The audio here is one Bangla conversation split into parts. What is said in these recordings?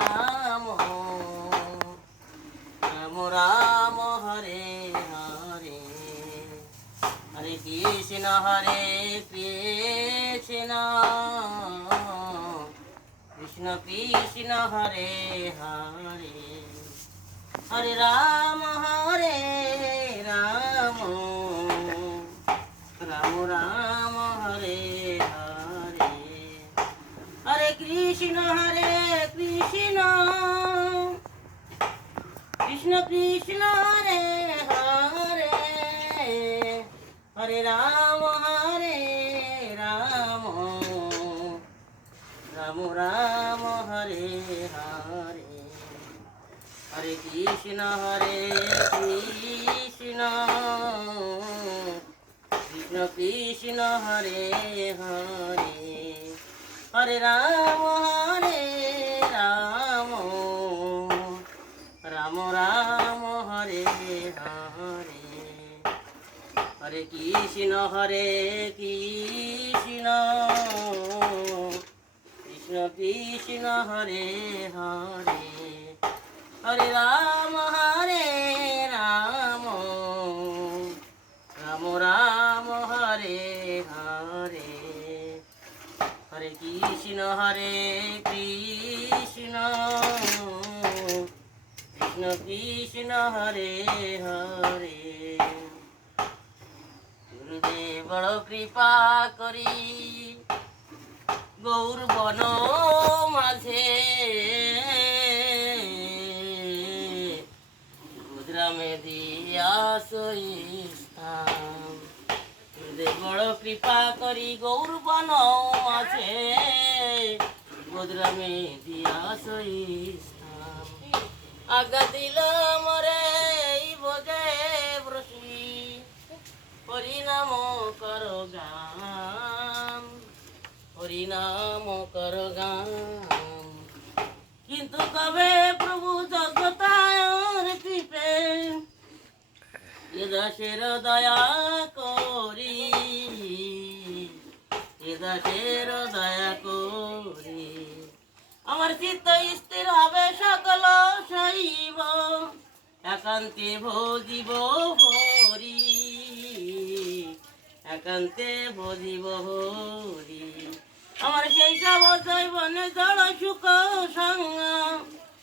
রাম রাম রাম হরে হরে হরে কৃষ্ণ কৃষ্ণ কৃষ্ণ হরে হরে হরে রাম রাম রাম হরে হরে হরে কৃষ্ণ কৃষ্ণ কৃষ্ণ হরে হরে হরে রাম রাম রাম হরে হরে হরে কৃষ্ণ কৃষ্ণ কৃষ্ণ হরে হরে হরে রাম রাম রাম হরে হরে হরে কৃষ্ণ কৃষ্ণ কৃষ্ণ হরে হরে হরে রাম রাম হরে হরে হরে কৃষ্ণ কৃষ্ণ কৃষ্ণ হরে হরে গুরুদেব বড় কৃপা করি গৌর বন মাঝে গুজরামে দিয়া স্থান গুরুদেব বড় কৃপা করি গৌর বন মাঝে গুজরামে দিয়া স্থান আজ্ঞা দিল মরে বোঝে বসি হরিনাম কর গান হরিনাম কর গান কিন্তু কবে প্রভু জগতায়র কৃপে এ দাসের দয়া করি এ দাসের দয়া করি আমার চিত্ত স্থির হবে সকল শৈব একান্তে ভজিব হরি একান্তে ভজিব হরি আমার সেই সব জৈবনে জড় সুখ সঙ্গ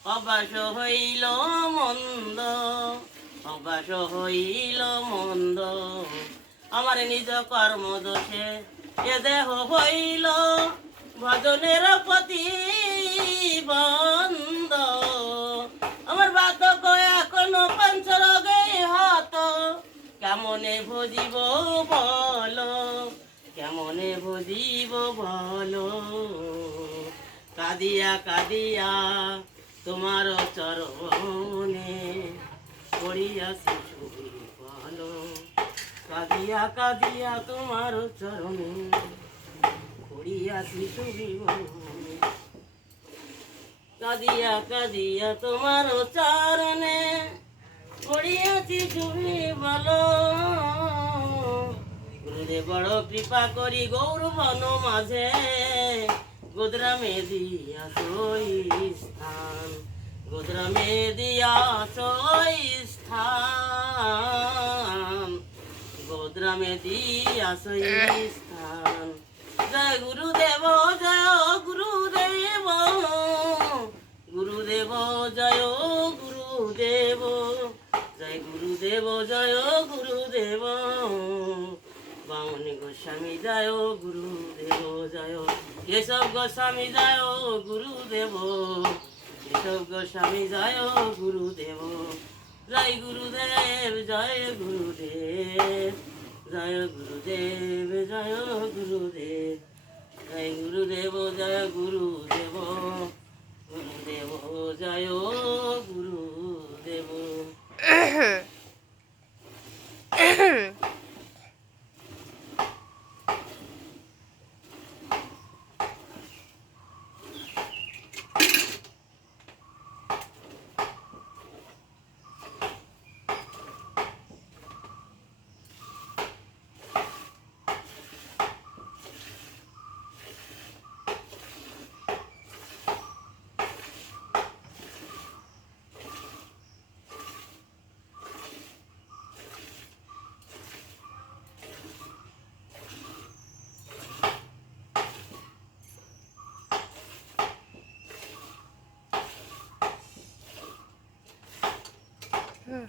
অবাস হইল মন্দ অবাস হইল মন্দ আমার নিজ কর্ম দোষে এ দেহ হইল ভজনের প্রতিবন্ধ আমার বাধক এখনো পঞ্চরগে হাত কেমনে ভজিব বলো কেমনে ভজিব বলো কাঁদিয়া কাঁদিয়া তোমার চরণে পড়িয়াছি ছবি বলো কাঁদিয়া কাঁদিয়া তোমার চরণে পড়িয়াছি ছবি বলো কাঁদিয়া কাঁদিয়া তোমার চরণে পড়িয়াছি ছবি বলো গুরুদেব বড় কৃপা করি গৌর বন মাঝে গোদরামে দিয়া স্থান গোদরামে দিয়া স্থান গোদরামে দিয়া স্থান জয় গুরুদেব জয় গুরুদেব গুরুদেব জয় গুরুদেব জয় গুরুদেব জয় গুরুদেব বামনি গোস্বামী জয় গুরুদেব জয় কেশব গোস্বামী জয় গুরুদেব কেশব গোস্বামী জয় গুরুদেব জয় গুরুদেব জয় গুরুদেব জয় গুরুদেব জয় গুরুদেব জয় গুরুদেব জয় গুরুদেব গুরুদেব জয় গুরুদেব হুম